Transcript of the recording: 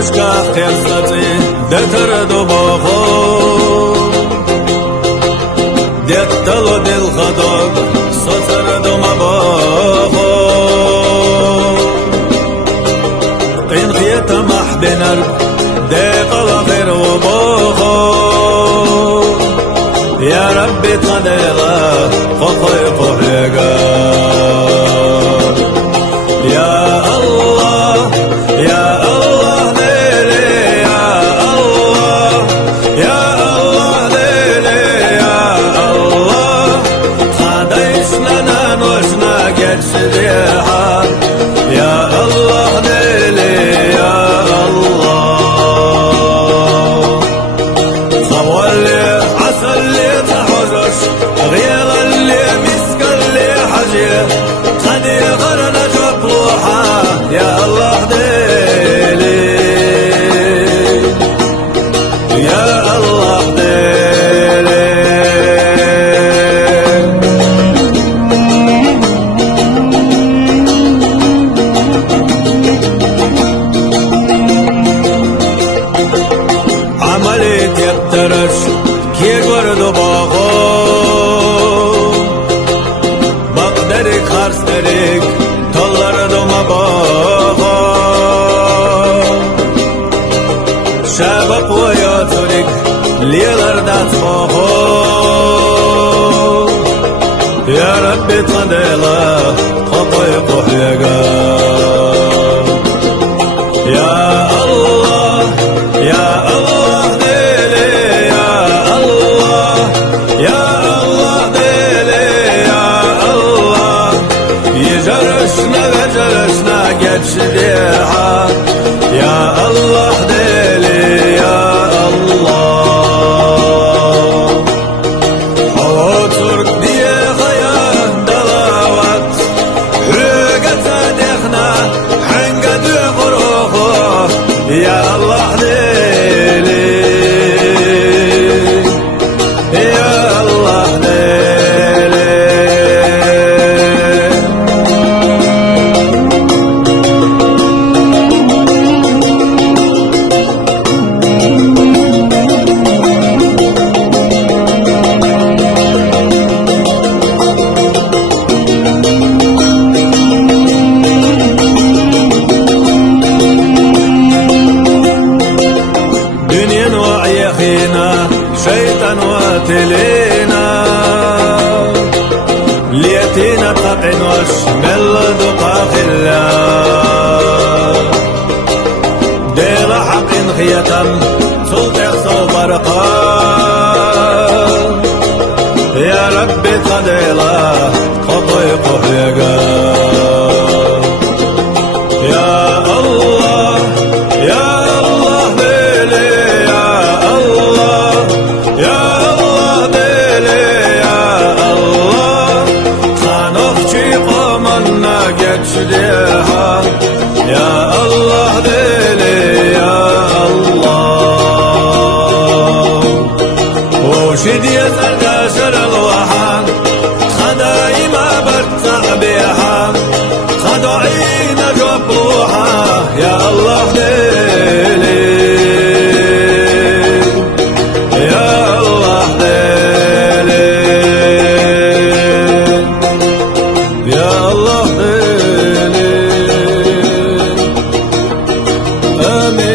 Ashkach kersatzi deter do boho det talo del khadog sotar do maboho in khiyat mahbenar de qala khair wa boho ya rabbi qadela qaqay qahega ya Allah ya شبق وياترك ليلردات فوقو يا ربي تقديلا خطي قحيقا يا الله يا الله ديلي يا الله يا الله ديلي يا الله يجرشنا وجرشنا قدش ديها يا الله ديلي شيطان واتلينا ليتينا تقن وشمل دقاق الله دير حق خيتم سلطة صبرقا يا ربي قديلا خطي قحيقا يا الله يا يا الله ديلي يا الله وشد يزل شر الوحان خداي ما برتع بيها خدعينا جبروحا يا الله ديلي يا الله ديلي يا الله ديلي Amen.